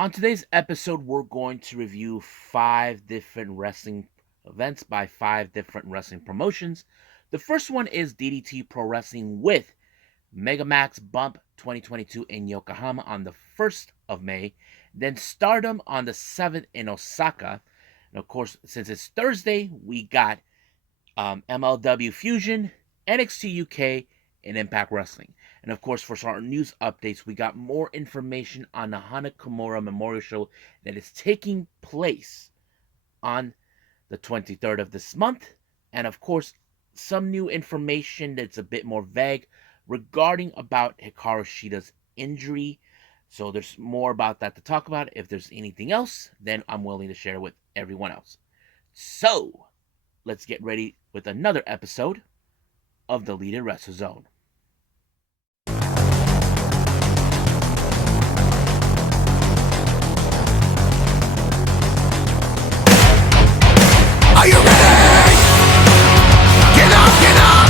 On today's episode, we're going to review 5 different wrestling events by 5 different wrestling promotions. The first one is DDT Pro Wrestling with Megamax Bump 2022 in Yokohama on the 1st of May. Then Stardom on the 7th in Osaka. And of course, since it's Thursday, we got MLW Fusion, NXT UK, and Impact Wrestling. And of course, for our news updates, we got more information on the Hana Kimora Memorial Show that is taking place on the 23rd of this month. And of course, some new information that's a bit more vague regarding about Hikaru Shida's injury. So there's more about that to talk about. If there's anything else, then I'm willing to share with everyone else. So let's get ready with another episode of the Lead Wrestle Zone. Are you ready? Get up, get up!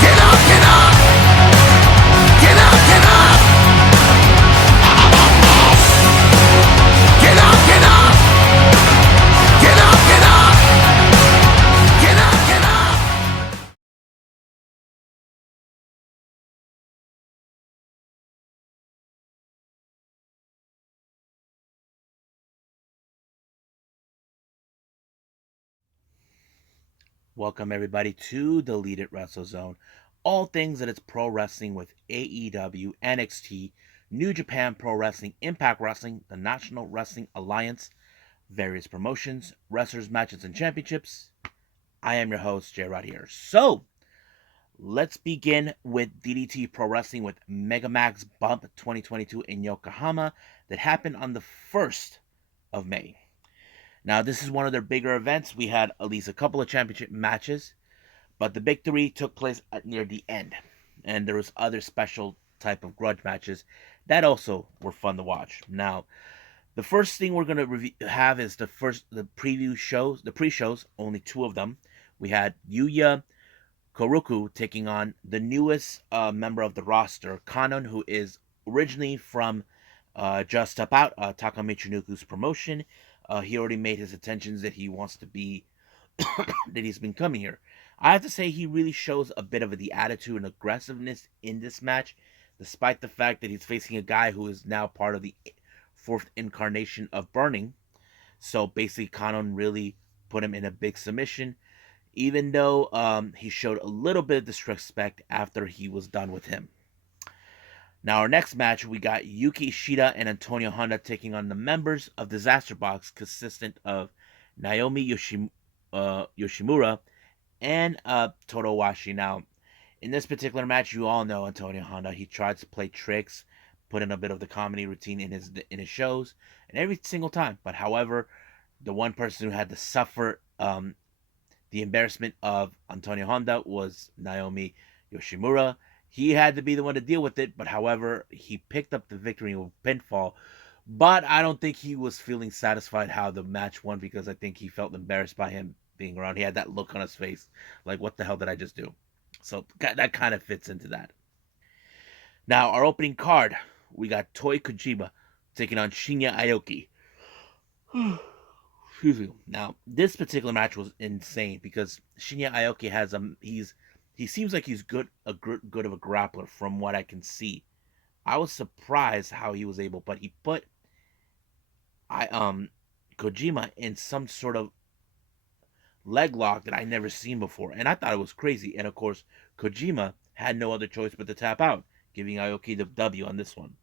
Get up, get up! Get up, get up! Get up, get up! Get up, get up! Get up, get up! Welcome everybody to the Lead Wrestle Zone. All things that it's pro wrestling with AEW, NXT, New Japan Pro Wrestling, Impact Wrestling, the National Wrestling Alliance, various promotions, wrestlers, matches, and championships. I am your host, J-Rod here. So, let's begin with DDT Pro Wrestling with Megamax Bump 2022 in Yokohama that happened on the 1st of May. Now, this is one of their bigger events. We had at least a couple of championship matches, but the big three took place near the end. And there was other special type of grudge matches that also were fun to watch. Now, the first thing we're going to have is the preview shows, the pre-shows, only 2 of them. We had Yuya Koroku taking on the newest member of the roster, Kanon, who is originally from Just Step Out, Taka Michinoku's promotion. He already made his intentions that he wants to be, that he's been coming here. I have to say he really shows a bit of the attitude and aggressiveness in this match, despite the fact that he's facing a guy who is now part of the 4th incarnation of Burning. So basically, Kanon really put him in a big submission, even though he showed a little bit of disrespect after he was done with him. Now, our next match, we got Yuki Ishida and Antonio Honda taking on the members of Disaster Box, consistent of Naomi Yoshimura and Toru Owashi. Now, in this particular match, you all know Antonio Honda. He tried to play tricks, put in a bit of the comedy routine in his shows, and every single time. But however, the one person who had to suffer the embarrassment of Antonio Honda was Naomi Yoshimura. He had to be the one to deal with it, but however, he picked up the victory with pinfall. But I don't think he was feeling satisfied how the match won, because I think he felt embarrassed by him being around. He had that look on his face, like, what the hell did I just do? So that kind of fits into that. Now, our opening card, we got Toi Kojima taking on Shinya Aoki. Excuse me. Now, this particular match was insane because Shinya Aoki has he seems like he's good of a grappler from what I can see. I was surprised how he was able, but he put Kojima in some sort of leg lock that I never seen before, and I thought it was crazy. And of course, Kojima had no other choice but to tap out, giving Aoki the W on this one.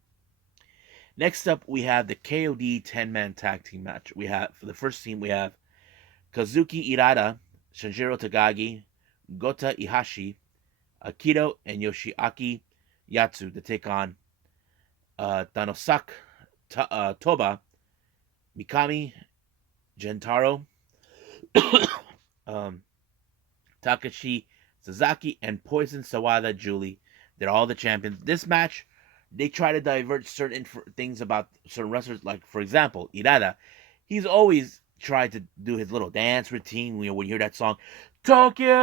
Next up, we have the KOD 10-man tag team match. We have, for the first team, we have Kazuki Irada, Shinjiro Tagagi, Gota Ihashi, Akito, and Yoshiaki Yatsu to take on Tanosak Toba, Mikami, Gentaro, Takashi Sasaki, and Poison Sawada Julie. They're all the champions. This match, they try to divert certain things about certain wrestlers. Like, for example, Irada. He's always tried to do his little dance routine. When you hear that song, Tokyo!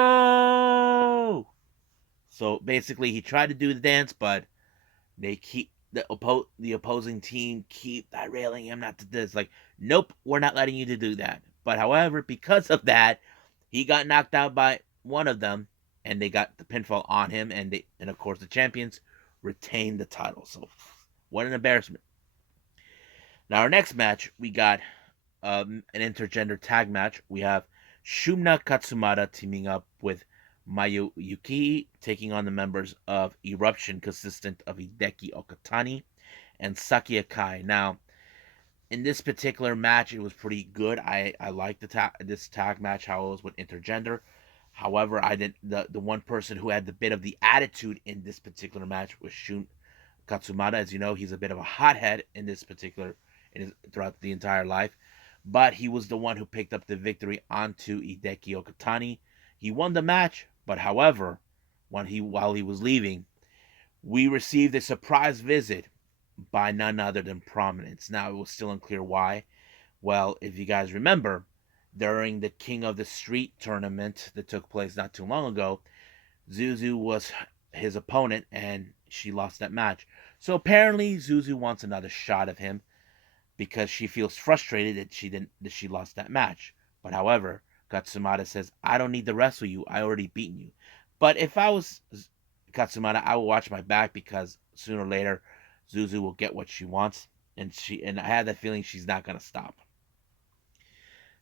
So basically, he tried to do the dance, but they keep the opposing team keep railing him not to this. Like, nope, we're not letting you to do that. But however, because of that, he got knocked out by one of them, and they got the pinfall on him, and of course the champions retained the title. So what an embarrassment. Now our next match, we got an intergender tag match. We have Shumna Katsumata teaming up with Mayu Yuki, taking on the members of Eruption, consistent of Hideki Okatani and Saki Akai. Now, in this particular match, it was pretty good. I liked this tag match, how it was with intergender. However, I did the one person who had the bit of the attitude in this particular match was Shun Katsumata. As you know, he's a bit of a hothead in this particular throughout the entire life. But he was the one who picked up the victory onto Hideki Okatani. He won the match, but however, while he was leaving, we received a surprise visit by none other than Prominence. Now, it was still unclear why. Well, if you guys remember, during the King of the Street tournament that took place not too long ago, Zuzu was his opponent and she lost that match. So apparently Zuzu wants another shot of him because she feels frustrated that she lost that match. But however, Katsumata says, I don't need to wrestle you. I already beaten you. But if I was Katsumata, I will watch my back because sooner or later Zuzu will get what she wants, and I had that feeling she's not gonna stop.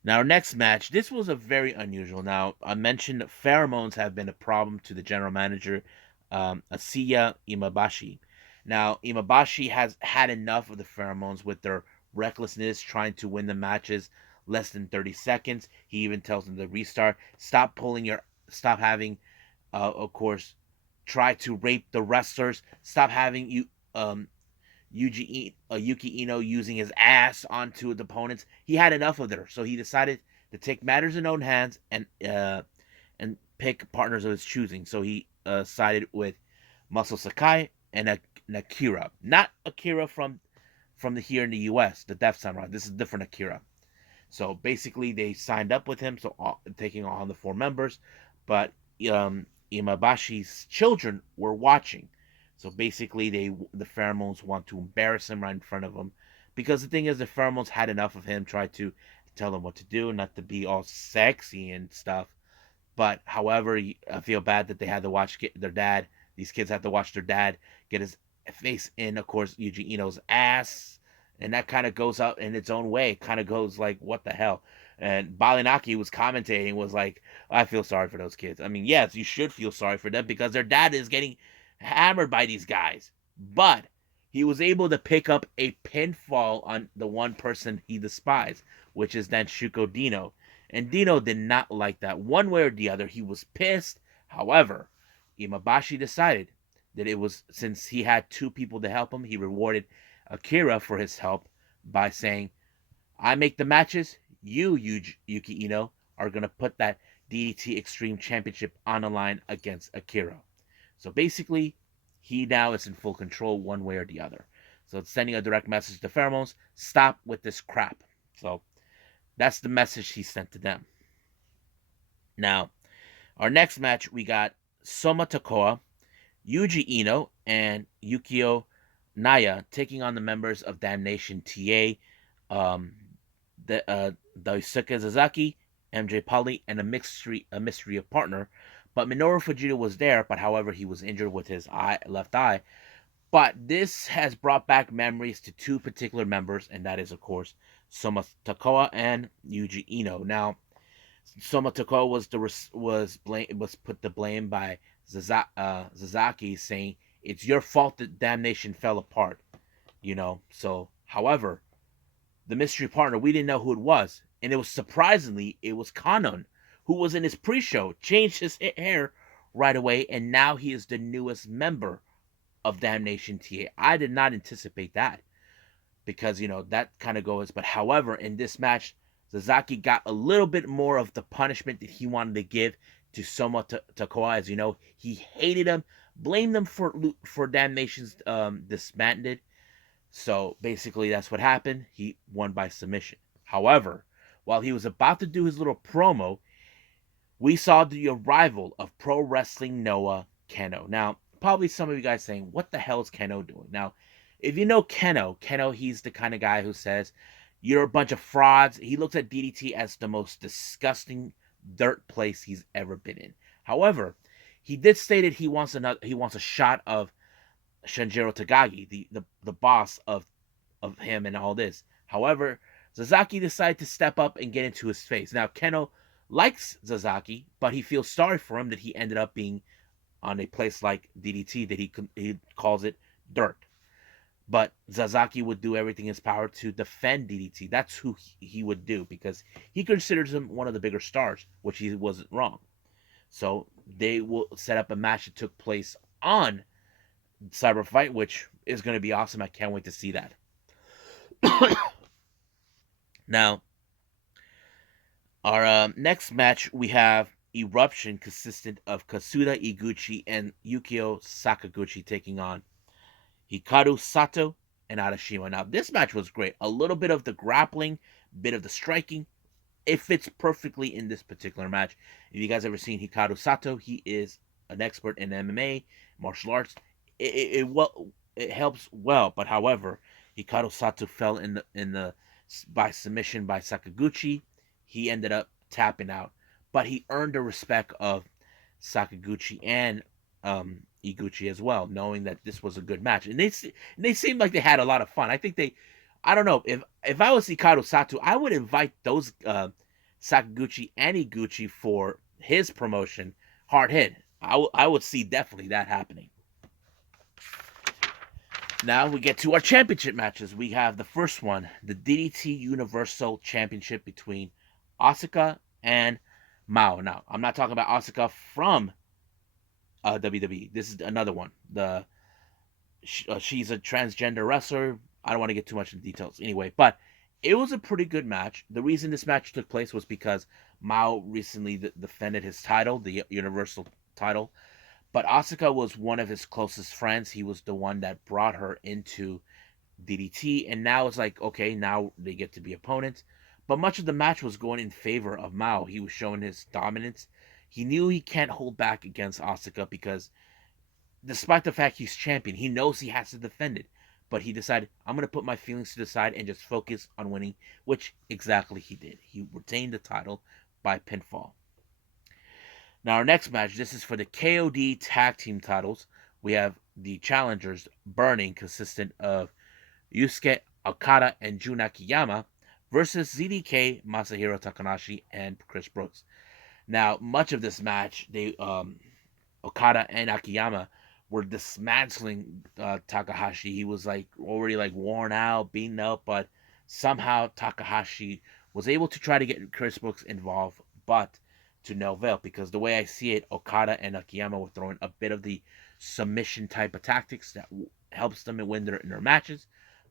Now, our next match, this was a very unusual. Now, I mentioned pheromones have been a problem to the general manager, Asiya Imabashi. Now, Imabashi has had enough of the pheromones with their recklessness, trying to win the matches less than 30 seconds. He even tells them to restart. Stop having, of course, try to rape the wrestlers. Stop having Yuki Ino using his ass onto the opponents. He had enough of it, so he decided to take matters in own hands and pick partners of his choosing. So he sided with Muscle Sakai and Akira, not Akira from the here in the U.S. the Death Samurai. This is different Akira. So basically, they signed up with him, so taking on the four members, but Imabashi's children were watching. So basically, the pheromones want to embarrass him right in front of him, because the thing is, the pheromones had enough of him, tried to tell them what to do, not to be all sexy and stuff. But however, I feel bad that they had to watch their dad. These kids had to watch their dad get his face in, of course, Yuji Ino's ass, and that kind of goes out in its own way. It kind of goes like, what the hell? And Balinaki was commentating, was like, I feel sorry for those kids. I mean, yes, you should feel sorry for them because their dad is getting hammered by these guys. But he was able to pick up a pinfall on the one person he despised, which is then Shuko Dino. And Dino did not like that. One way or the other, he was pissed. However, Imabashi decided that it was, since he had two people to help him, he rewarded Akira for his help by saying, I make the matches, you, Yuki Ino, are going to put that DDT Extreme Championship on the line against Akira. So basically, he now is in full control one way or the other. So it's sending a direct message to Pheromones, stop with this crap. So that's the message he sent to them. Now, our next match, we got Soma Takoa, Yuji Ino, and Yukio Naya taking on the members of Damnation TA, Daisuke Sasaki, MJ Polly, and a mystery partner. But Minoru Fujita was there, but however, he was injured with his left eye. But this has brought back memories to two particular members, and that is, of course, Soma Takoa and Yuji Ino. Now, Soma Takoa was put the blame by Sasaki, saying it's your fault that Damnation fell apart. So however, the mystery partner, we didn't know who it was, and it was Kanon, who was in his pre-show, changed his hair right away, and now he is the newest member of Damnation TA. I did not anticipate that, because that kind of goes. But however, in this match, Sasaki got a little bit more of the punishment that he wanted to give to Soma Takoa. As you know, he hated him, blamed them for Damnation's disbanded. So basically, that's what happened. He won by submission. However, while he was about to do his little promo, we saw the arrival of Pro Wrestling Noah Kenoh. Now, probably some of you guys saying, what the hell is Kenoh doing? Now, if you know Keno, he's the kind of guy who says you're a bunch of frauds. He looks at DDT as the most disgusting dirt place he's ever been in. However, he did state that he wants a shot of Shinjiro Tagagi, the boss of him and all this. However, Sasaki decided to step up and get into his face. Now, Keno likes Sasaki, but he feels sorry for him that he ended up being on a place like DDT that he calls it dirt. But Sasaki would do everything in his power to defend DDT. That's who he would do because he considers him one of the bigger stars, which he wasn't wrong. So they will set up a match that took place on Cyber Fight, which is going to be awesome. I can't wait to see that. Now, our next match, we have Eruption, consistent of Kasuda Iguchi and Yukio Sakaguchi taking on Hikaru Sato and Arashima. Now, this match was great. A little bit of the grappling, bit of the striking. It fits perfectly in this particular match. If you guys ever seen Hikaru Sato, he is an expert in MMA, martial arts. It helps well, but however, Hikaru Sato fell in the by submission by Sakaguchi. He ended up tapping out, but he earned the respect of Sakaguchi and Iguchi as well, knowing that this was a good match. And they seemed like they had a lot of fun. I don't know, if I was Hikaru Sato, I would invite those Sakaguchi and Iguchi for his promotion, Hard Hit. I would see definitely that happening. Now we get to our championship matches. We have the first one, the DDT Universal Championship between Asuka and Mao. Now, I'm not talking about Asuka from WWE. This is another one. She's a transgender wrestler. I don't want to get too much into details anyway, but it was a pretty good match. The reason this match took place was because Mao recently defended his title, the Universal title, but Asuka was one of his closest friends. He was the one that brought her into DDT, and now it's like, okay, now they get to be opponents. But much of the match was going in favor of Mao. He was showing his dominance. He knew he can't hold back against Asuka because despite the fact he's champion, he knows he has to defend it. But he decided, I'm going to put my feelings to the side and just focus on winning, which exactly he did. He retained the title by pinfall. Now, our next match, this is for the KOD tag team titles. We have the challengers Burning, consistent of Yusuke Okada and Jun Akiyama, versus ZDK, Masahiro Takanashi, and Chris Brooks. Now, much of this match, Okada and Akiyama were dismantling Takahashi. He was already worn out, beaten up, but somehow Takahashi was able to try to get Chris Brooks involved, but to no avail, because the way I see it, Okada and Akiyama were throwing a bit of the submission type of tactics that helps them win in their matches.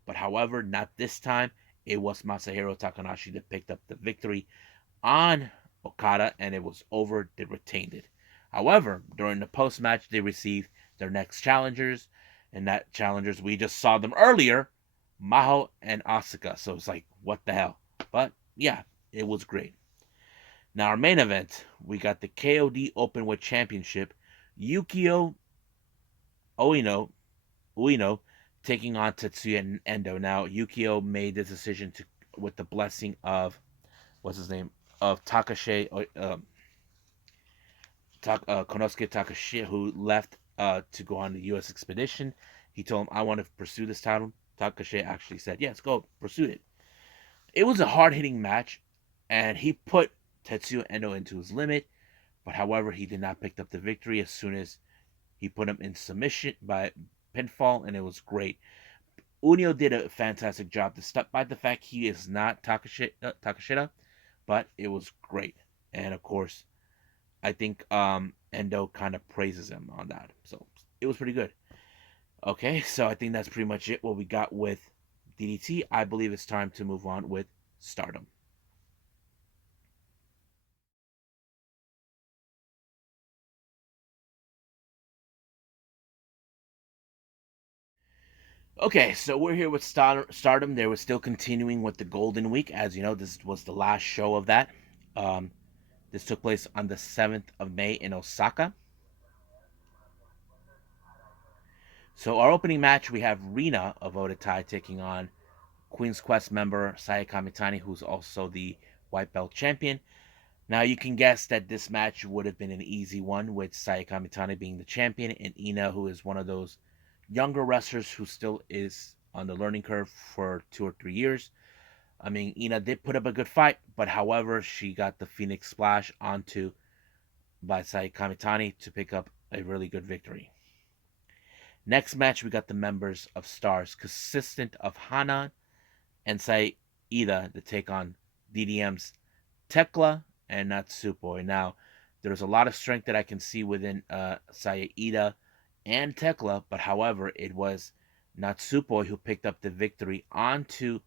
But however, not this time. It was Masahiro Takanashi that picked up the victory on Okada, and it was over. They retained it. However, during the post match, they received their next challengers, and that challengers, we just saw them earlier, Maho and Asuka. So it's like, what the hell? But yeah, it was great. Now, our main event, we got the KOD Openweight Championship, Yukio Ueno taking on Tetsuya Endo. Now, Yukio made the decision with the blessing of, of Konosuke Takashita, who left to go on the U.S. expedition. He told him, I want to pursue this title. Takashita actually said, yes, go, pursue it. It was a hard-hitting match, and he put Tetsuya Endo into his limit, but however, he did not pick up the victory as soon as he put him in submission by pinfall, and it was great. Unio did a fantastic job despite the fact he is not Takashita, but it was great. And of course, I think Endo kind of praises him on that. So it was pretty good. Okay, so I think that's pretty much it what we got with DDT. I believe it's time to move on with Stardom. Okay, so we're here with Stardom. They were still continuing with the Golden Week. As you know, this was the last show of that. Um, this took place on the 7th of May in Osaka. So our opening match, we have Rina of Odatai taking on Queen's Quest member Saya Kamitani, who's also the white belt champion. Now you can guess that this match would have been an easy one, with Saya Kamitani being the champion and Ina, who is one of those younger wrestlers who still is on the learning curve for 2 or 3 years. I mean, Ina did put up a good fight, but however, she got the Phoenix Splash onto by Sai Kamitani to pick up a really good victory. Next match, we got the members of Stars, consistent of Hana and Saida, to take on DDM's Tekla and Natsupoi. Now, there's a lot of strength that I can see within Saida and Tekla, but however, it was Natsupoi who picked up the victory onto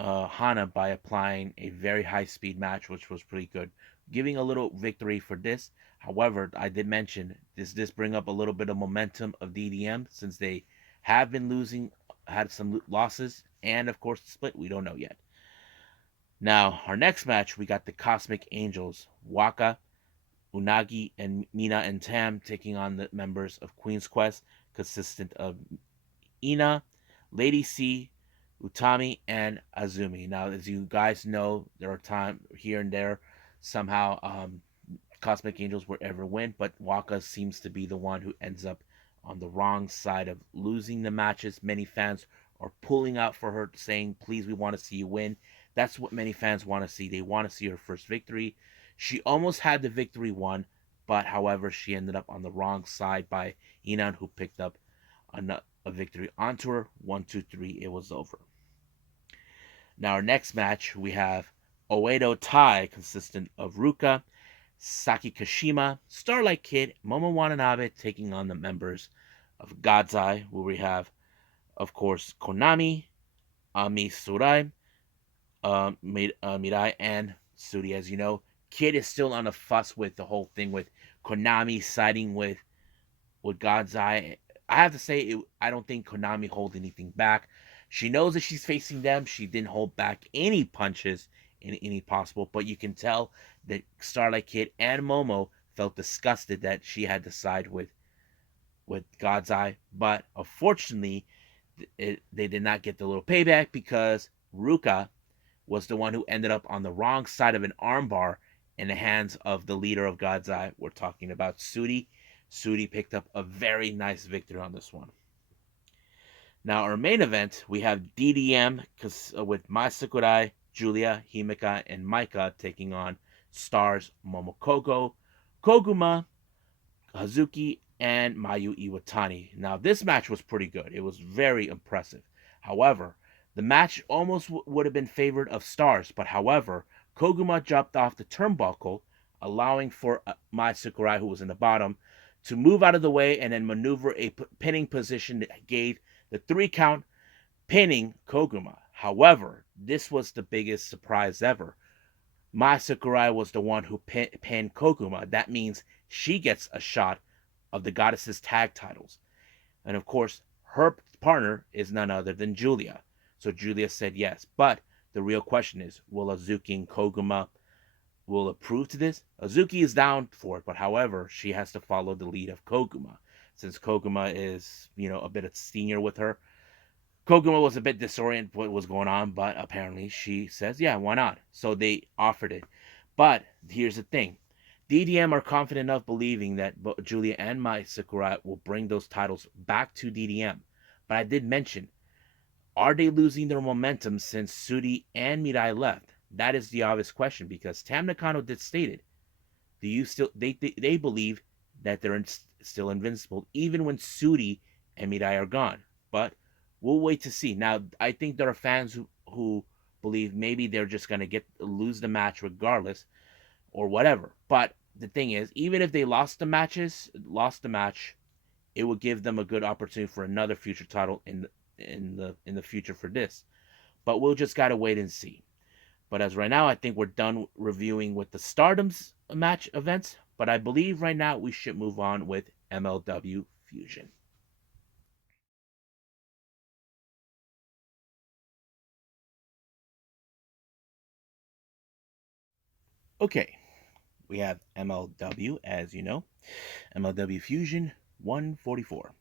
Hana by applying a very high speed match, which was pretty good, giving a little victory for this. However, I did mention this bring up a little bit of momentum of DDM, since they have been losing, had some losses, and of course the split. We don't know yet. Now, our next match, we got the Cosmic Angels, Waka, Unagi, and Mina and Tam taking on the members of Queen's Quest, consistent of Ina, Lady C, Utami, and Azumi. Now, as you guys know, there are times here and there somehow Cosmic Angels will ever win, but Waka seems to be the one who ends up on the wrong side of losing the matches. Many fans are pulling out for her, saying, please, we want to see you win. That's what many fans want to see. They want to see her first victory. She almost had the victory won, but however, she ended up on the wrong side by Inan, who picked up a victory onto her. 1, 2, 3, it was over. Now, our next match, we have Oedo Tai, consistent of Ruka, Saki Kashima, Starlight Kid, Momo Watanabe taking on the members of God's Eye, where we have, of course, Konami, Ami Surai, Mirai, and Sudi. As you know, Kid is still on a fuss with the whole thing with Konami siding with God's Eye. I have to say, I don't think Konami holds anything back. She knows that she's facing them. She didn't hold back any punches in any possible, but you can tell that Starlight Kid and Momo felt disgusted that she had to side with God's Eye. But unfortunately, they did not get the little payback, because Ruka was the one who ended up on the wrong side of an armbar in the hands of the leader of God's Eye. We're talking about Sudi. Sudi picked up a very nice victory on this one. Now, our main event, we have DDM with Mai Sakurai, Julia, Himeka, and Maika taking on Stars Momokoko, Koguma, Hazuki, and Mayu Iwatani. Now, this match was pretty good. It was very impressive. However, the match almost would have been favored of Stars, but however, Koguma dropped off the turnbuckle, allowing for Mai Sakurai, who was in the bottom, to move out of the way and then maneuver a pinning position that gave the 3 count, pinning Koguma. However, this was the biggest surprise ever. Mai Sakurai was the one who pinned Koguma. That means she gets a shot of the Goddesses tag titles. And of course, her partner is none other than Julia. So Julia said yes. But the real question is, will Azuki and Koguma will approve to this? Azuki is down for it, but however, she has to follow the lead of Koguma. Since Koguma is, a bit of senior with her. Koguma was a bit disoriented what was going on, but apparently she says, yeah, why not? So they offered it. But here's the thing. DDM are confident enough believing that both Julia and Mai Sakurai will bring those titles back to DDM. But I did mention, are they losing their momentum since Sudi and Mirai left? That is the obvious question, because Tam Nakano did state it. Do you still they believe that they're still invincible even when Sudi and Mirai are gone? But we'll wait to see. Now, I think there are fans who believe maybe they're just gonna lose the match regardless, or whatever. But the thing is, even if they lost the match, it would give them a good opportunity for another future title in the future for this. But we'll just gotta wait and see. But as right now, I think we're done reviewing with the Stardom's match events. But I believe right now we should move on with MLW Fusion. Okay, we have MLW, as you know, MLW Fusion 144.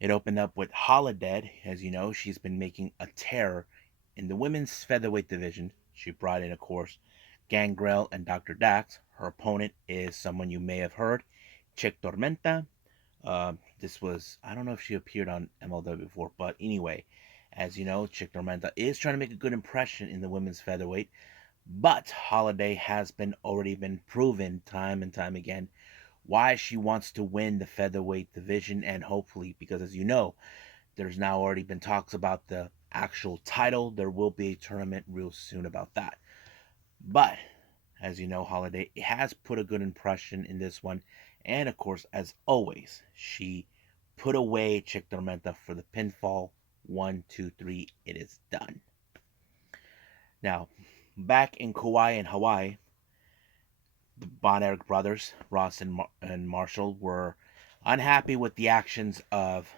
It opened up with Holidead. As you know, she's been making a tear in the women's featherweight division. She brought in, of course, Gangrel and Dr. Dax. Her opponent is someone you may have heard, Chick Tormenta. This was, I don't know if she appeared on MLW before, but anyway, as you know, Chick Tormenta is trying to make a good impression in the women's featherweight, but Holiday has been already been proven time and time again why she wants to win the featherweight division, and hopefully, because as you know, there's now already been talks about the actual title. There will be a tournament real soon about that. But as you know, Holiday has put a good impression in this one, and of course, as always, she put away Chick Tormenta for the pinfall. 1, 2, 3, it is done. Now, back in Kauai and Hawaii, the Von Erich brothers, Ross and Marshall, were unhappy with the actions of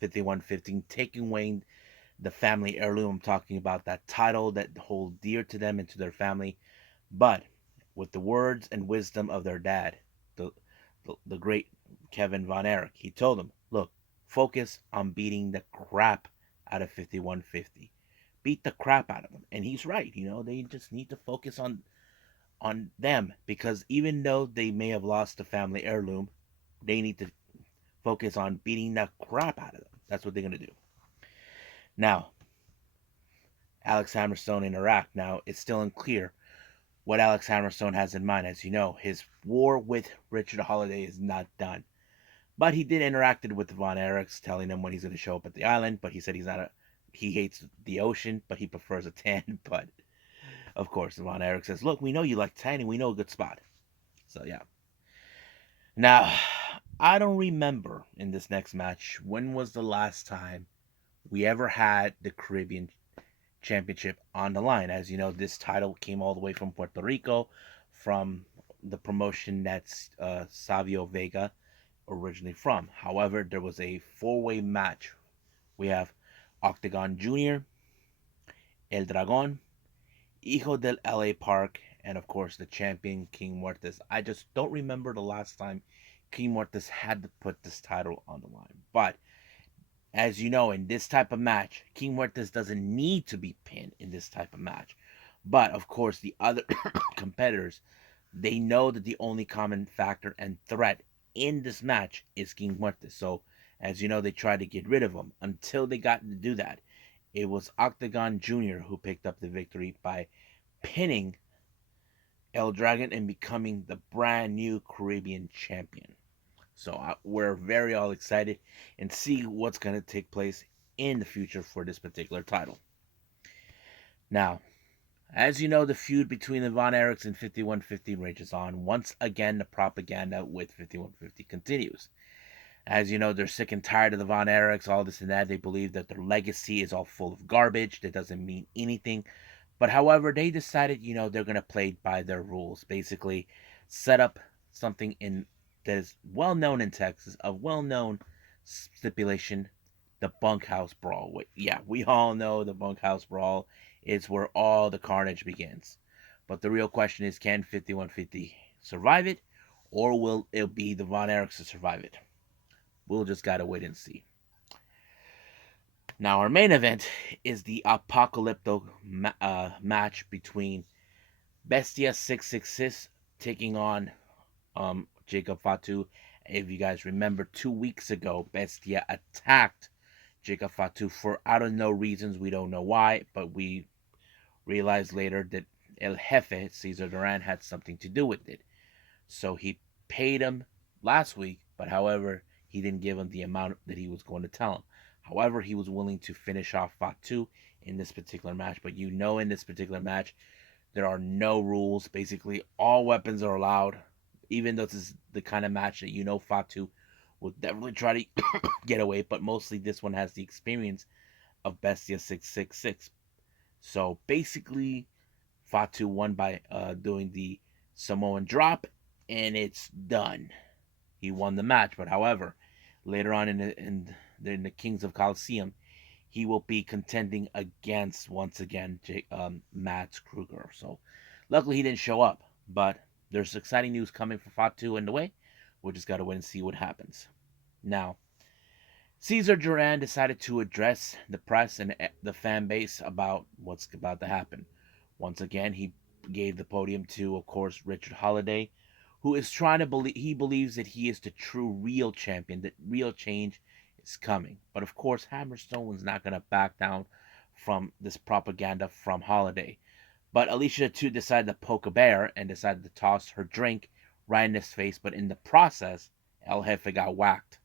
5115 taking away the family heirloom. I'm talking about that title that hold dear to them and to their family. But with the words and wisdom of their dad, the, the great Kevin Von Erich, he told them, look, focus on beating the crap out of 5150. Beat the crap out of them. And he's right. They just need to focus on them, because even though they may have lost the family heirloom, they need to focus on beating the crap out of them. That's what they're going to do. Now, Alex Hammerstone in Iraq. Now, it's still unclear what Alex Hammerstone has in mind. As you know, his war with Richard Holiday is not done. But he did interact with the Von Erichs, telling them when he's going to show up at the island. But he said he hates the ocean, but he prefers a tan. But of course, the Von Erich says, look, we know you like tanning. We know a good spot. So, yeah. Now, I don't remember in this next match when was the last time we ever had the Caribbean Championship on the line. As you know, this title came all the way from Puerto Rico, from the promotion that's Savio Vega originally from. However, there was a four-way match. We have Octagon Jr., El Dragon, Hijo del LA Park, and of course the champion King Muertes. I just don't remember the last time King Muertes had to put this title on the line. But as you know, in this type of match, King Muertes doesn't need to be pinned in this type of match. But of course, the other competitors, they know that the only common factor and threat in this match is King Muertes. So, as you know, they tried to get rid of him. Until they got to do that, it was Octagon Jr. who picked up the victory by pinning El Dragon and becoming the brand new Caribbean champion. So we're very all excited and see what's going to take place in the future for this particular title. Now, as you know, the feud between the Von Erichs and 5150 rages on. Once again, the propaganda with 5150 continues. As you know, they're sick and tired of the Von Erichs, all this and that. They believe that their legacy is all full of garbage that doesn't mean anything. But however, they decided, they're going to play by their rules. Basically, set up something in that is well known in Texas, a well known stipulation, the bunkhouse brawl. Yeah, we all know the bunkhouse brawl is where all the carnage begins. But the real question is, can 5150 survive it, or will it be the Von Erichs to survive it? We'll just gotta wait and see. Now, our main event is the Apocalypto match between Bestia 666 taking on Jacob Fatu. If you guys remember, 2 weeks ago, Bestia attacked Jacob Fatu for out of no reasons. We don't know why, but we realized later that El Jefe, Cesar Duran, had something to do with it. So he paid him last week, but however, he didn't give him the amount that he was going to tell him. However, he was willing to finish off Fatu in this particular match. But in this particular match, there are no rules. Basically, all weapons are allowed. Even though this is the kind of match that Fatu will definitely try to get away. But mostly this one has the experience of Bestia 666. So basically, Fatu won by doing the Samoan drop, and it's done. He won the match. But however, later on in the Kings of Coliseum, he will be contending against once again Mads Kruger. So luckily he didn't show up, but there's exciting news coming for Fatu in the way. We'll just gotta wait and see what happens. Now, Cesar Duran decided to address the press and the fan base about what's about to happen. Once again, he gave the podium to, of course, Richard Holiday, who is trying to believe he believes that he is the true real champion, that real change is coming. But of course, Hammerstone's not gonna back down from this propaganda from Holiday. But Alicia too decided to poke a bear and decided to toss her drink right in his face, but in the process, El Jefe got whacked.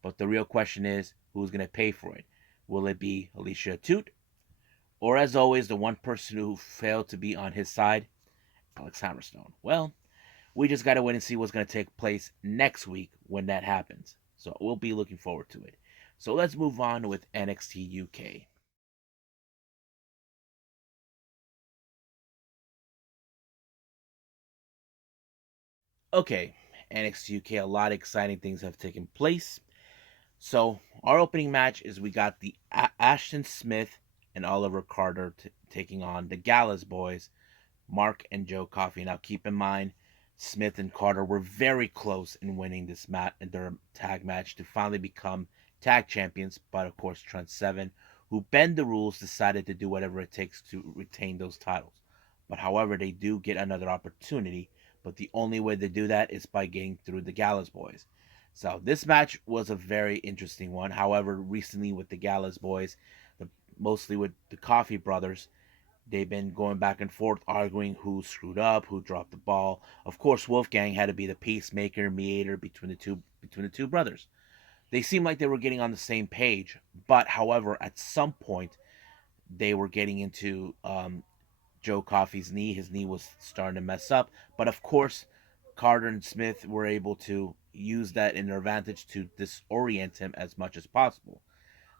But the real question is, who's going to pay for it? Will it be Alicia Toot? Or, as always, the one person who failed to be on his side, Alex Hammerstone? Well, we just got to wait and see what's going to take place next week when that happens. So we'll be looking forward to it. So let's move on with NXT UK. Okay, NXT UK, a lot of exciting things have taken place. So our opening match is we got the Ashton Smith and Oliver Carter taking on the Gallus Boys, Mark and Joe Coffey. Now keep in mind, Smith and Carter were very close in winning this match, their tag match, to finally become tag champions. But of course, Trent Seven, who bend the rules, decided to do whatever it takes to retain those titles. But however, they do get another opportunity. But the only way to do that is by getting through the Gallus Boys. So this match was a very interesting one. However, recently with the Gallus Boys, mostly with the Coffee brothers, they've been going back and forth, arguing who screwed up, who dropped the ball. Of course, Wolfgang had to be the peacemaker, mediator between the two brothers. They seemed like they were getting on the same page, but however, at some point, they were getting into Joe Coffey's knee. His knee was starting to mess up, but of course, Carter and Smith were able to use that in their advantage to disorient him as much as possible.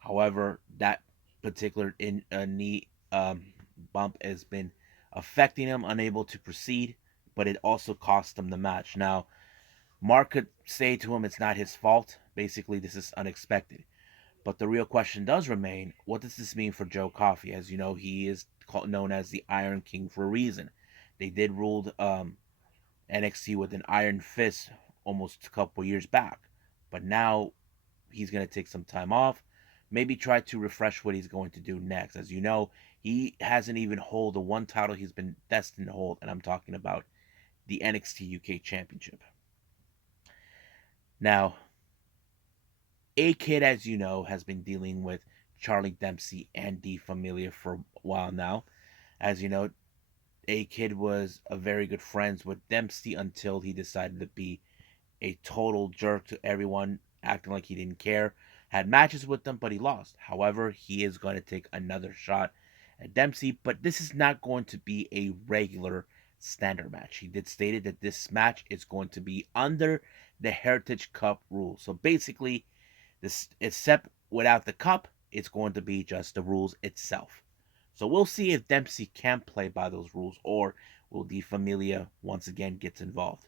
However, that particular knee bump has been affecting him, unable to proceed, but it also cost him the match. Now, Mark could say to him it's not his fault. Basically, this is unexpected. But the real question does remain, what does this mean for Joe Coffey? As you know, he is known as the Iron King for a reason. They did rule NXT with an iron fist almost a couple years back. But now he's going to take some time off, maybe try to refresh what he's going to do next. As you know, he hasn't even held the one title he's been destined to hold, and I'm talking about the NXT UK Championship. Now, A Kid, as you know, has been dealing with Charlie Dempsey and D Familia for a while now. As you know, A Kid was a very good friends with Dempsey until he decided to be a total jerk to everyone, acting like he didn't care. Had matches with them, but he lost. However, he is going to take another shot at Dempsey, but this is not going to be a regular standard match. He did stated that this match is going to be under the Heritage Cup rules. So basically, this except without the cup, it's going to be just the rules itself. So we'll see if Dempsey can play by those rules, or will the Familia once again gets involved.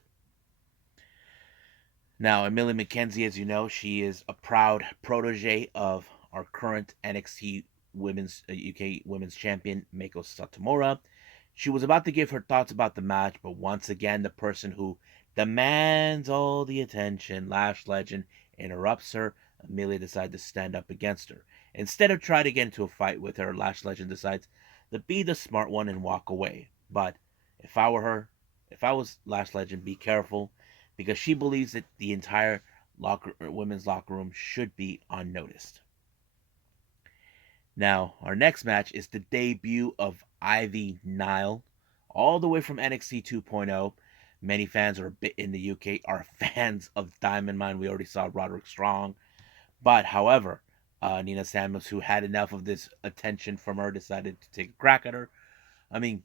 Now, Amelia McKenzie, as you know, she is a proud protege of our current NXT Women's UK Women's Champion Meiko Satomura. She was about to give her thoughts about the match, but once again, the person who demands all the attention, Lash Legend, interrupts her. Amelia decides to stand up against her. Instead of trying to get into a fight with her, Lash Legend decides to be the smart one and walk away. But if I were her, if I was Lash Legend, be careful, because she believes that the entire women's locker room should be unnoticed. Now, our next match is the debut of Ivy Nile, all the way from NXT 2.0. Many fans are a bit in the UK are fans of Diamond Mine. We already saw Roderick Strong, but however, Nina Samuels, who had enough of this attention from her, decided to take a crack at her. I mean,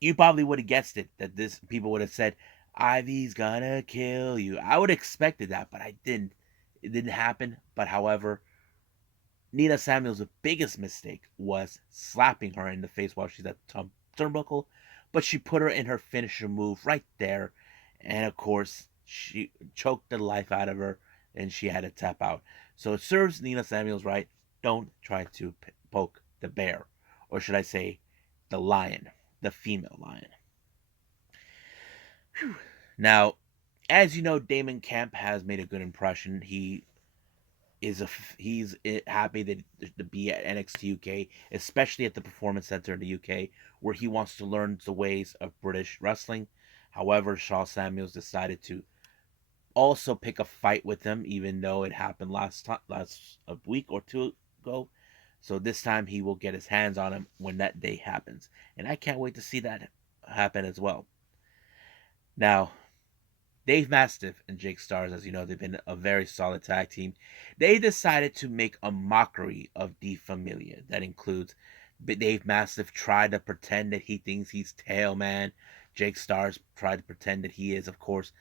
you probably would have guessed it that this people would have said Ivy's gonna kill you. I would have expected that, but I didn't. It didn't happen. But however, Nina Samuels' biggest mistake was slapping her in the face while she's at the turnbuckle, but she put her in her finisher move right there, and of course she choked the life out of her, and she had to tap out. So it serves Nina Samuels right. Don't try to poke the bear, or should I say, the lion, the female lion. Whew. Now, as you know, Damon Kemp has made a good impression. He he's happy to be at NXT UK, especially at the Performance Center in the UK, where he wants to learn the ways of British wrestling. However, Shaw Samuels decided to also pick a fight with him, even though it happened last a week or two ago. So this time he will get his hands on him when that day happens, and I can't wait to see that happen as well. Now, Dave Mastiff and Jake Stars, as you know, they've been a very solid tag team. They decided to make a mockery of De Familia. That includes Dave Mastiff tried to pretend that he thinks he's Tailman. Jake Stars tried to pretend that he is, of course,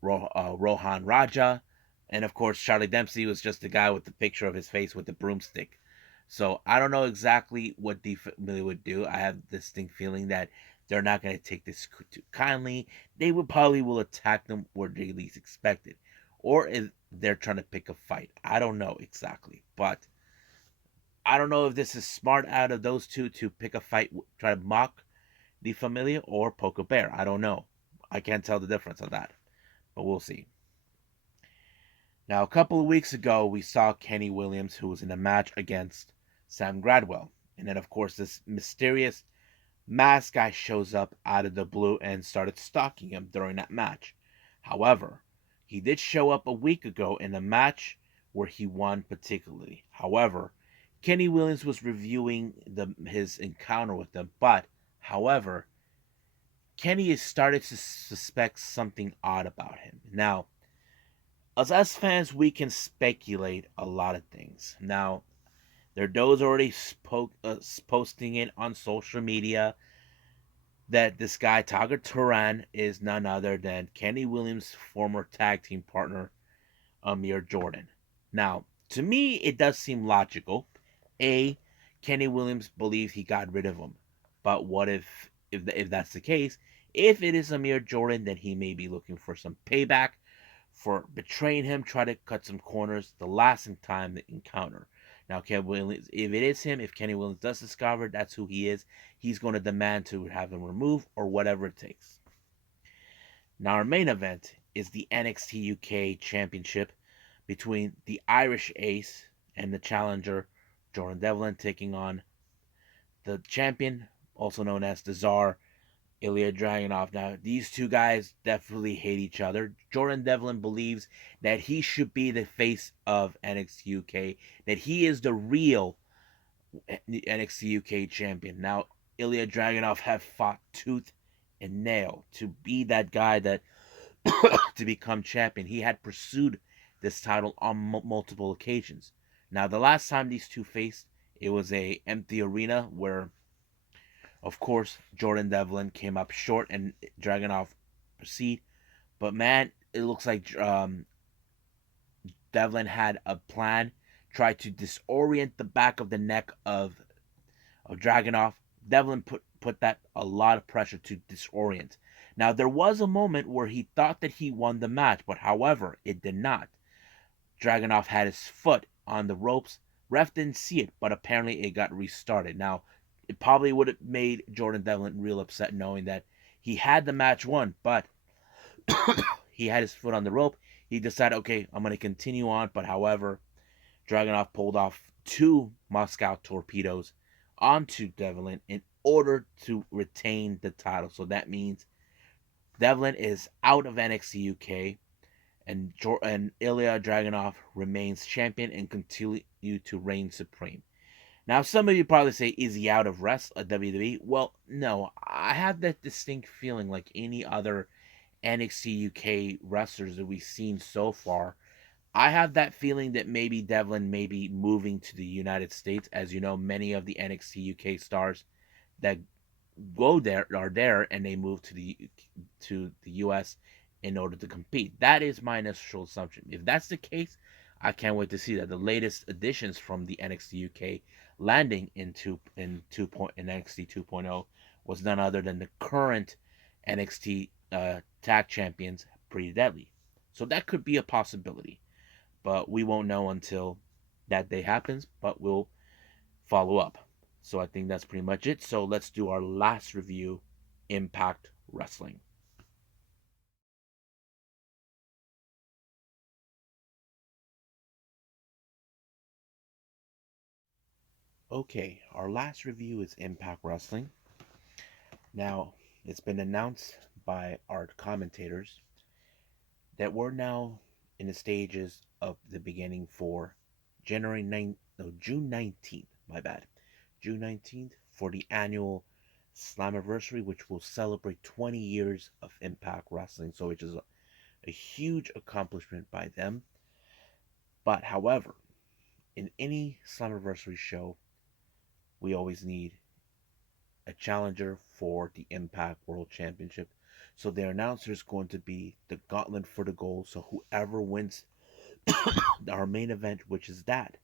Rohan Raja. And of course, Charlie Dempsey was just the guy with the picture of his face with the broomstick. So I don't know exactly what De Familia would do. I have this distinct feeling that they're not going to take this too kindly. They will probably will attack them where they least expect it, or if they're trying to pick a fight. I don't know exactly, but I don't know if this is smart out of those two to pick a fight, try to mock the Familia or poke a bear. I don't know. I can't tell the difference on that, but we'll see. Now, a couple of weeks ago, we saw Kenny Williams, who was in a match against Sam Gradwell. And then, of course, this mysterious masked guy shows up out of the blue and started stalking him during that match. However, he did show up a week ago in a match where he won particularly. However, Kenny Williams was reviewing his encounter with them, but, however, Kenny has started to suspect something odd about him. Now, as fans, we can speculate a lot of things. Now, there are those already posting it on social media that this guy, Tiger Turan, is none other than Kenny Williams' former tag team partner, Amir Jordan. Now, to me, it does seem logical. A, Kenny Williams believes he got rid of him. But what if that's the case? If it is Amir Jordan, then he may be looking for some payback for betraying him, try to cut some corners the last time the encounter. Now, Kenny Williams, if it is him, if Kenny Williams does discover that's who he is, he's going to demand to have him removed or whatever it takes. Now, our main event is the NXT UK Championship between the Irish Ace and the challenger, Jordan Devlin, taking on the champion, also known as the Czar, Ilya Dragunov. Now, these two guys definitely hate each other. Jordan Devlin believes that he should be the face of NXT UK, that he is the real NXT UK champion. Now, Ilya Dragunov have fought tooth and nail to be that guy that to become champion. He had pursued this title on multiple occasions. Now, the last time these two faced, it was a empty arena where, of course, Jordan Devlin came up short and Dragunov proceed. But man, it looks like Devlin had a plan, tried to disorient the back of the neck of Dragunov. Devlin put that a lot of pressure to disorient. Now there was a moment where he thought that he won the match, but however, it did not. Dragunov had his foot on the ropes. Ref didn't see it, but apparently it got restarted. Now, it probably would have made Jordan Devlin real upset knowing that he had the match won, but he had his foot on the rope. He decided, okay, I'm going to continue on, but however, Dragunov pulled off two Moscow torpedoes onto Devlin in order to retain the title. So that means Devlin is out of NXT UK, and Ilya Dragunov remains champion and continue to reign supreme. Now, some of you probably say, is he out of WWE? Well, no. I have that distinct feeling like any other NXT UK wrestlers that we've seen so far. I have that feeling that maybe Devlin may be moving to the United States. As you know, many of the NXT UK stars that go there are there and they move to the US in order to compete. That is my initial assumption. If that's the case, I can't wait to see that. The latest additions from the NXT UK landing in NXT 2.0 was none other than the current NXT tag champions, Pretty Deadly. So that could be a possibility, but we won't know until that day happens. But we'll follow up. So I think that's pretty much it. So let's do our last review, Impact Wrestling. Okay, our last review is Impact Wrestling. Now, it's been announced by our commentators that we're now in the stages of the beginning for June 19th, my bad. June 19th for the annual Slammiversary, which will celebrate 20 years of Impact Wrestling, so which is a huge accomplishment by them. But however, in any Slammiversary show, we always need a challenger for the Impact World Championship. So their announcer is going to be the Gauntlet for the Gold. So whoever wins our main event, which is that,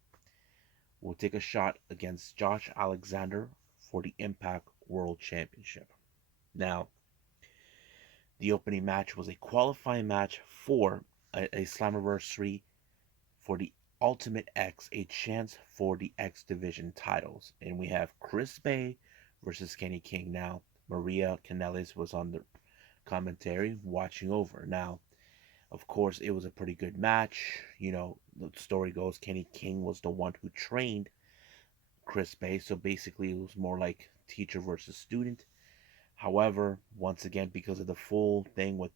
will take a shot against Josh Alexander for the Impact World Championship. Now, the opening match was a qualifying match for a Slammiversary for the Ultimate X, a chance for the X Division titles. And we have Chris Bay versus Kenny King. Now, Maria Kanellis was on the commentary watching over. Now, of course, it was a pretty good match. You know, the story goes Kenny King was the one who trained Chris Bay, so basically it was more like teacher versus student. However, once again, because of the full thing with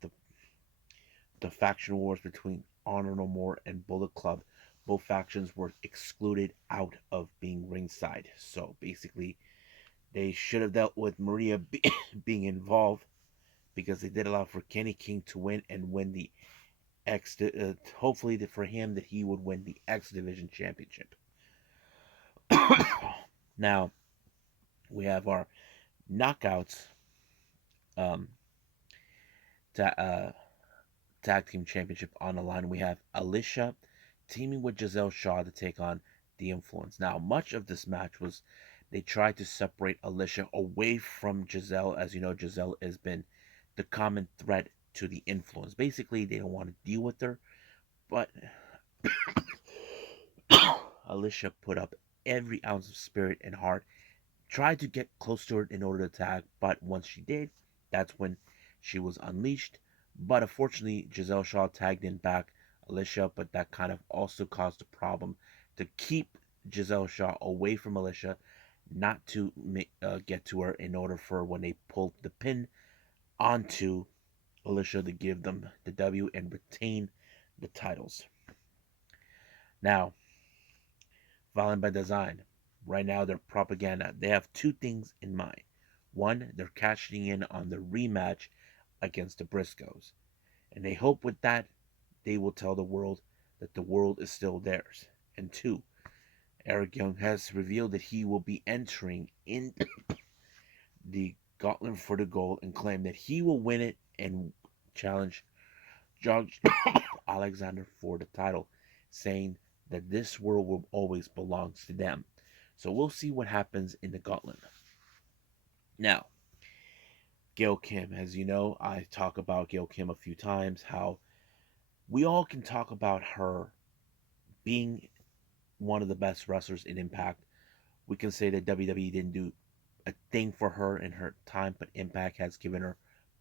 the faction wars between Honor No More and Bullet Club, both factions were excluded out of being ringside. So basically, they should have dealt with Maria being involved because they did allow for Kenny King to win and win the hopefully for him that he would win the X Division Championship. Now we have our knockouts um, ta- uh, tag team championship on the line. We have Alicia teaming with Giselle Shaw to take on the Influence. Now, much of this match was they tried to separate Alicia away from Giselle. As you know, Giselle has been the common threat to the Influence. Basically, they don't want to deal with her, but Alicia put up every ounce of spirit and heart, tried to get close to her in order to tag, but once she did, that's when she was unleashed. But unfortunately, Giselle Shaw tagged in back Alicia, but that kind of also caused a problem to keep Giselle Shaw away from Alicia, not to get to her in order for when they pulled the pin onto Alicia to give them the W and retain the titles. Now, Violent by Design. Right now, their propaganda, they have two things in mind. One, they're cashing in on the rematch against the Briscoes. And they hope with that, they will tell the world that the world is still theirs. And two, Eric Young has revealed that he will be entering in the Gauntlet for the Gold and claim that he will win it and challenge Judge Alexander for the title, saying that this world will always belongs to them. So we'll see what happens in the Gauntlet. Now, Gail Kim, as you know, I talk about Gail Kim a few times, how we all can talk about her being one of the best wrestlers in Impact. We can say that WWE didn't do a thing for her in her time, but Impact has given her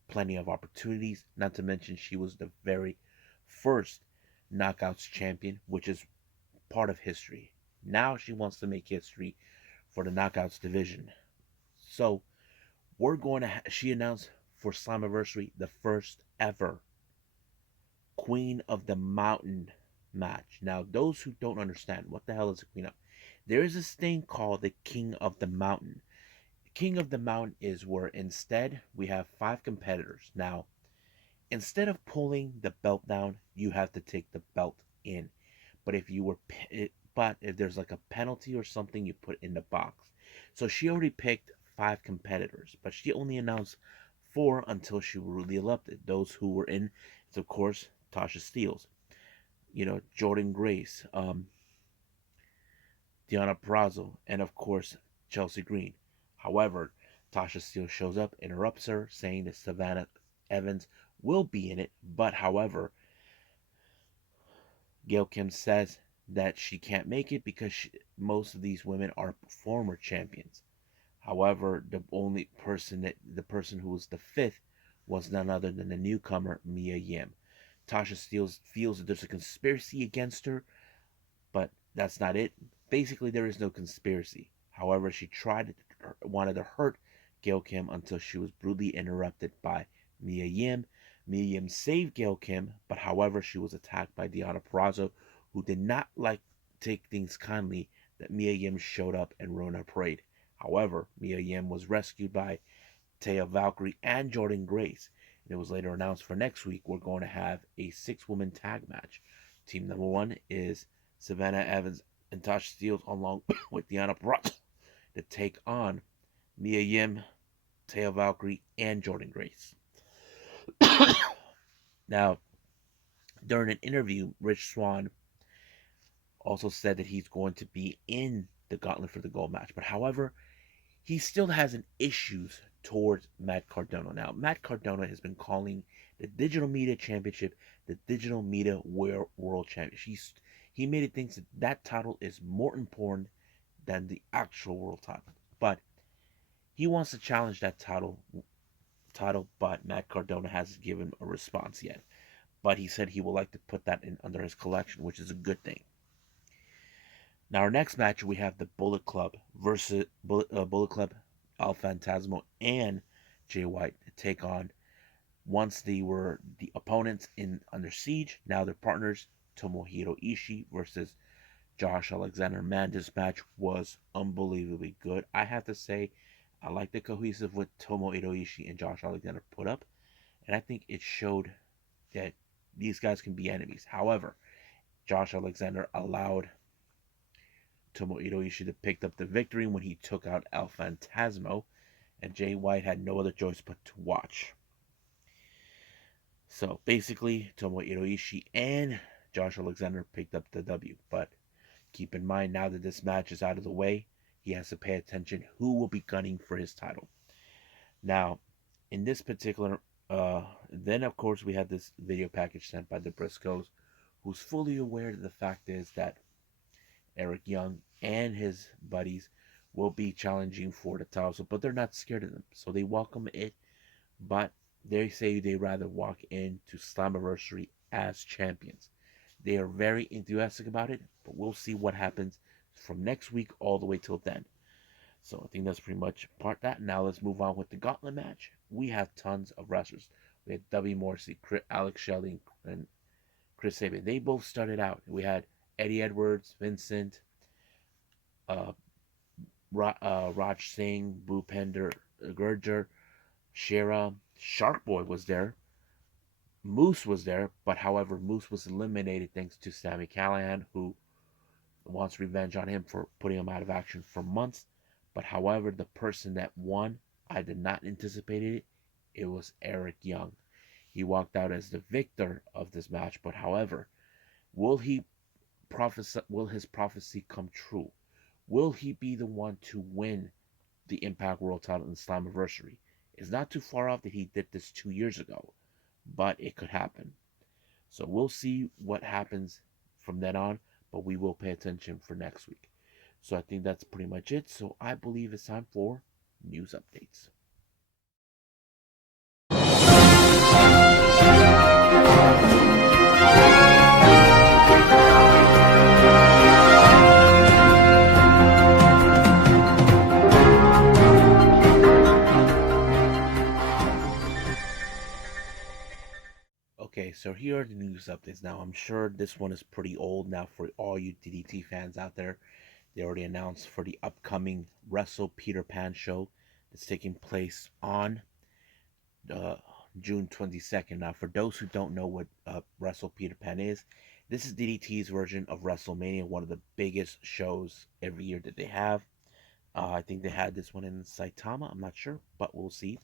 plenty of opportunities. Not to mention, she was the very first Knockouts champion, which is part of history. Now she wants to make history for the Knockouts division. So we're going to. She announced for Slammiversary the first ever Queen of the Mountain match. Now, those who don't understand what the hell is a Queen of, there is this thing called the King of the Mountain. King of the Mountain is where instead we have five competitors. Now, instead of pulling the belt down, you have to take the belt in. But if there's like a penalty or something, you put in the box. So she already picked five competitors, but she only announced four until she was really elected. Those who were in, is of course Tasha Steeles, Jordan Grace, Deanna Prazo, and of course Chelsea Green. However, Tasha Steele shows up, interrupts her, saying that Savannah Evans will be in it, but however, Gail Kim says that she can't make it because most of these women are former champions. However, the person who was the fifth was none other than the newcomer Mia Yim. Tasha Steele feels that there's a conspiracy against her, but that's not it. Basically, there is no conspiracy. However, she wanted to hurt Gail Kim until she was brutally interrupted by Mia Yim. Mia Yim saved Gail Kim, but however, she was attacked by Deonna Purrazzo, who did not take things kindly that Mia Yim showed up and ruined her parade. However, Mia Yim was rescued by Taya Valkyrie and Jordan Grace. And it was later announced for next week we're going to have a 6-woman tag match. Team number 1 is Savannah Evans and Tasha Steelz along with Deonna Purrazzo to take on Mia Yim, Taya Valkyrie, and Jordan Grace. Now, during an interview, Rich Swann also said that he's going to be in the Gauntlet for the Gold match. But however, he still has an issues towards Matt Cardona. Now, Matt Cardona has been calling the Digital Media Championship the Digital Media World Championship. He made it think that that title is more important than the actual world title. But he wants to challenge that title, but Matt Cardona hasn't given a response yet. But he said he would like to put that in under his collection, which is a good thing. Now, our next match, we have the Bullet Club versus Bullet Club, El Phantasmo, and Jay White to take on. Once they were the opponents in Under Siege, now they're partners. Tomohiro Ishii versus Josh Alexander. Man, this match was unbelievably good. I have to say, I like the cohesive with Tomohiro Ishii and Josh Alexander put up, and I think it showed that these guys can be enemies. However, Josh Alexander allowed Tomohiro Ishii to pick up the victory when he took out El Phantasmo, and Jay White had no other choice but to watch. So basically, Tomohiro Ishii and Josh Alexander picked up the W. But keep in mind, now that this match is out of the way, he has to pay attention who will be gunning for his title. Now, in this particular, then of course we have this video package sent by the Briscoes, who's fully aware that the fact is that Eric Young and his buddies will be challenging for the title, but they're not scared of them, so they welcome it. But they say they rather walk into Slammiversary as champions. They are very enthusiastic about it, but we'll see what happens from next week all the way till then. So I think that's pretty much part that. Now let's move on with the Gauntlet match. We have tons of wrestlers. We had W. Morrissey, Alex Shelley, and Chris Sabin. They both started out. We had Eddie Edwards, Vincent, Raj Singh, Bhupender Gurjar, Shera, Shark Boy was there. Moose was there, but however, Moose was eliminated thanks to Sami Callihan, who wants revenge on him for putting him out of action for months. But however, the person that won, I did not anticipate it. It was Eric Young. He walked out as the victor of this match, but however, will his prophecy come true? Will he be the one to win the Impact World title in Slammiversary? It's not too far off that he did this 2 years ago, but it could happen. So we'll see what happens from then on, but we will pay attention for next week. So I think that's pretty much it. So I believe it's time for news updates. Okay, so here are the news updates. Now, I'm sure this one is pretty old now for all you DDT fans out there. They already announced for the upcoming Wrestle Peter Pan show that's taking place on June 22nd. Now, for those who don't know what Wrestle Peter Pan is, this is DDT's version of WrestleMania, one of the biggest shows every year that they have. I think they had this one in Saitama. I'm not sure, but we'll see.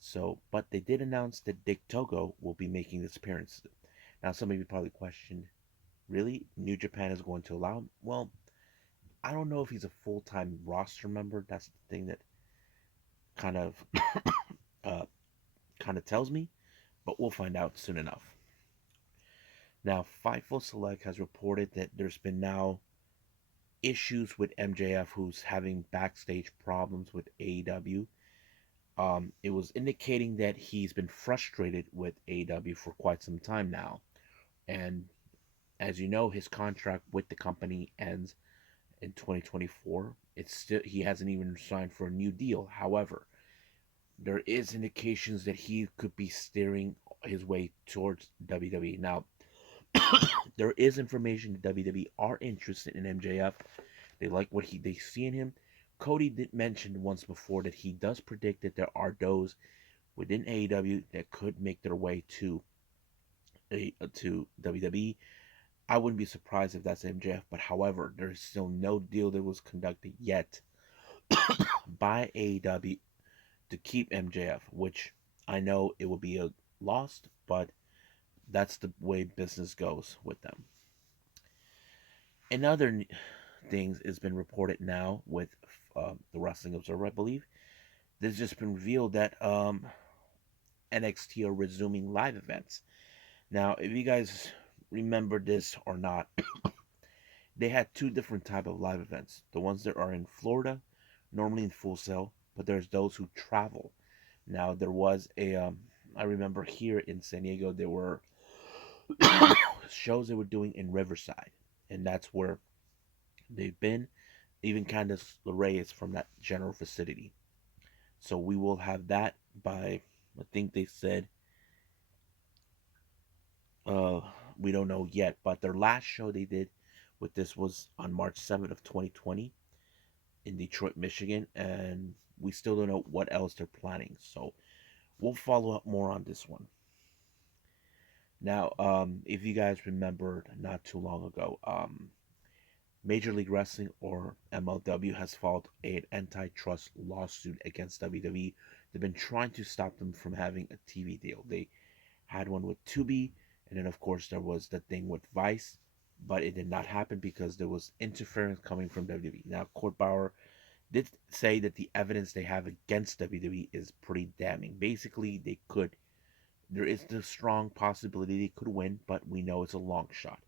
So, but they did announce that Dick Togo will be making this appearance. Now, some of you probably questioned, really? New Japan is going to allow him? Well, I don't know if he's a full-time roster member. That's the thing that kind of tells me, but we'll find out soon enough. Now, Fightful Select has reported that there's been now issues with MJF, who's having backstage problems with AEW. It was indicating that he's been frustrated with AEW for quite some time now. And as you know, his contract with the company ends in 2024. It's still he hasn't even signed for a new deal. However, there is indications that he could be steering his way towards WWE. Now, there is information that WWE are interested in MJF. They like what they see in him. Cody did mention once before that he does predict that there are those within AEW that could make their way to WWE. I wouldn't be surprised if that's MJF, but however, there is still no deal that was conducted yet by AEW to keep MJF, which I know it will be a lost, but that's the way business goes with them. In other things, has been reported now with the Wrestling Observer, I believe. There's just been revealed that NXT are resuming live events. Now, if you guys remember this or not, they had two different type of live events. The ones that are in Florida, normally in Full Sail, but there's those who travel. Now, there was I remember here in San Diego, there were shows they were doing in Riverside, and that's where they've been. Even Candice LeRae is from that general vicinity. So we will have that by, I think they said, uh, we don't know yet, but their last show they did with this was on March 7th of 2020 in Detroit, Michigan, and we still don't know what else they're planning. So we'll follow up more on this one. Now, if you guys remembered not too long ago, Major League Wrestling or MLW has filed an antitrust lawsuit against WWE. They've been trying to stop them from having a TV deal. They had one with Tubi, and then of course there was the thing with Vice, but it did not happen because there was interference coming from WWE. Now, Court Bauer did say that the evidence they have against WWE is pretty damning. Basically, there is the strong possibility they could win, but we know it's a long shot.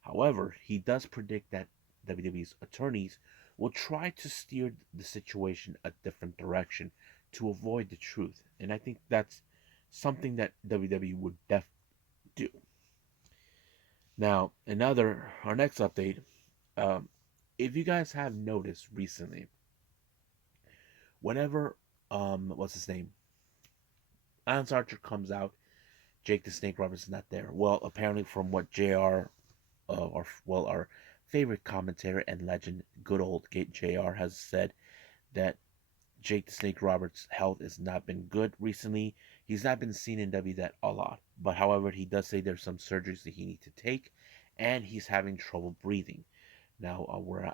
However, he does predict that WWE's attorneys will try to steer the situation a different direction to avoid the truth. And I think that's something that WWE would do. Now, our next update, um, if you guys have noticed recently, whenever, what's his name? Lance Archer comes out, Jake the Snake Roberts is not there. Well, apparently, from what JR, our favorite commentator and legend, good old JR, has said, that Jake the Snake Roberts' health has not been good recently. He's not been seen in W that a lot. But however, he does say there's some surgeries that he needs to take, and he's having trouble breathing. Now,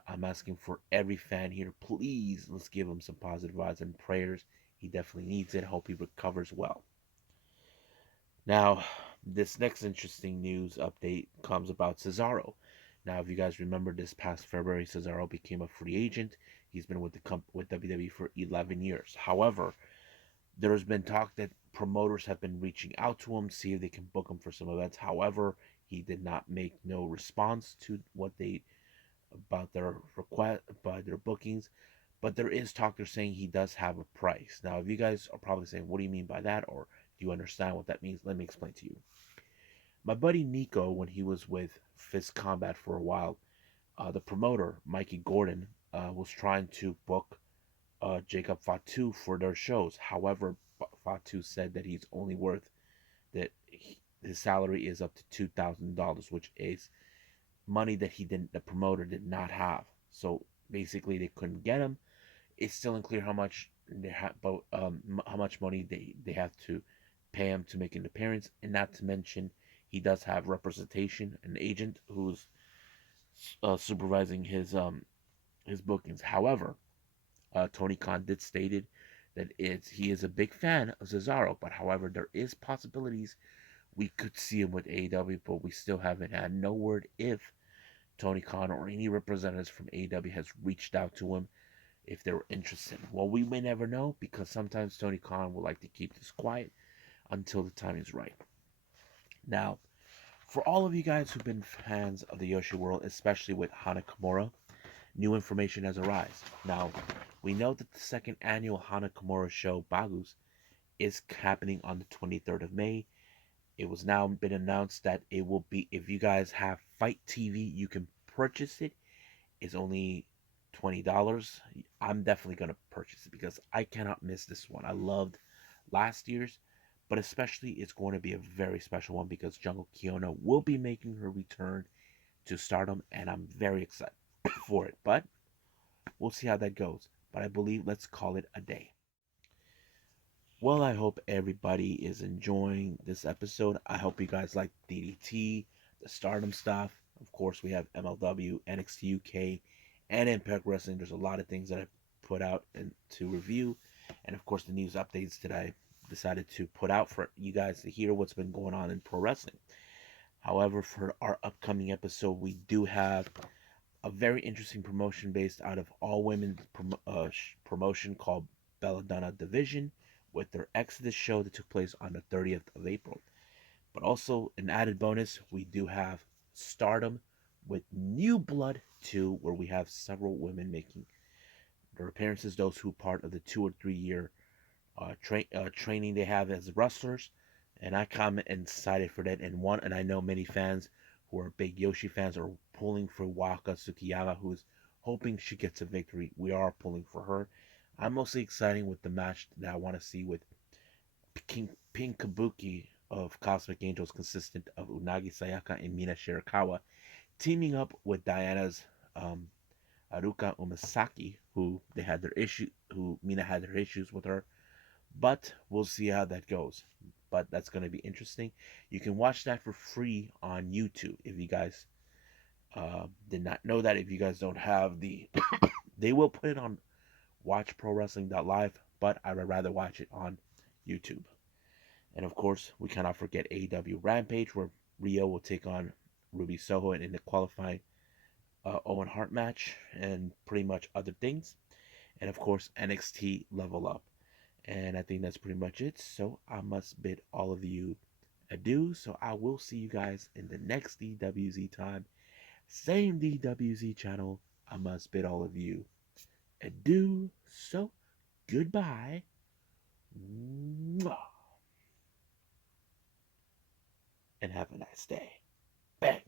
I'm asking for every fan here, please, let's give him some positive vibes and prayers. He definitely needs it. Hope he recovers well. Now, this next interesting news update comes about Cesaro. Now, if you guys remember, this past February, Cesaro became a free agent. He's been with with WWE for 11 years. However, there has been talk that promoters have been reaching out to him, see if they can book him for some events. However, he did not make no response to what they about their request by their bookings. But there is talk they're saying he does have a price. Now, if you guys are probably saying, what do you mean by that? Or do you understand what that means? Let me explain to you. My buddy Nico, when he was with Fist Combat for a while, the promoter, Mikey Gordon, was trying to book Jacob Fatu for their shows. However, Fatu said that he's only worth his salary is up to $2,000, which is money that the promoter did not have. So basically, they couldn't get him. It's still unclear how much how much money they have to pay him to make an appearance, and not to mention he does have representation, an agent who's supervising his bookings. However, Tony Khan did stated that he is a big fan of Cesaro, but however, there is possibilities we could see him with AEW, but we still haven't had no word if Tony Khan or any representatives from AEW has reached out to him if they were interested. Well, we may never know because sometimes Tony Khan will like to keep this quiet until the time is right. Now, for all of you guys who've been fans of the Yoshi world, especially with Hana Kimura, new information has arisen. Now, we know that the second annual Hana Kimura show, Bagus, is happening on the 23rd of May. It was now been announced that it will be, if you guys have Fight TV, you can purchase it. It's only $20, I'm definitely going to purchase it because I cannot miss this one. I loved last year's, but especially it's going to be a very special one because Jungle Kiona will be making her return to Stardom, and I'm very excited for it. But we'll see how that goes. But I believe let's call it a day. Well, I hope everybody is enjoying this episode. I hope you guys like DDT, the Stardom stuff. Of course, we have MLW, NXT UK, and Impact Wrestling. There's a lot of things that I put out and to review, and of course, the news updates that I decided to put out for you guys to hear what's been going on in pro wrestling. However, for our upcoming episode, we do have a very interesting promotion based out of all women promotion called Belladonna Division with their Exodus show that took place on the 30th of April. But also, an added bonus, we do have Stardom with New Blood 2, where we have several women making their appearances, those who part of the 2 or 3 year training they have as wrestlers. And I come excited for that. And I know many fans who are big Yoshi fans are pulling for Waka Tsukiyama, who's hoping she gets a victory. We are pulling for her. I'm mostly excited with the match that I want to see with Pink Kabuki of Cosmic Angels, consistent of Unagi Sayaka and Mina Shirakawa, teaming up with Diana's um, Aruka Umasaki, who Mina had her issues with her, but we'll see how that goes. But that's going to be interesting. You can watch that for free on YouTube if you guys did not know that. If you guys don't have the, they will put it on watchprowrestling.live, but I would rather watch it on YouTube. And of course, we cannot forget AEW Rampage, where Rio will take on Ruby Soho in the qualifying Owen Hart match, and pretty much other things. And of course, NXT Level Up. And I think that's pretty much it. So I must bid all of you adieu. So I will see you guys in the next DWZ time. Same DWZ channel. I must bid all of you adieu. So goodbye. And have a nice day. Bang.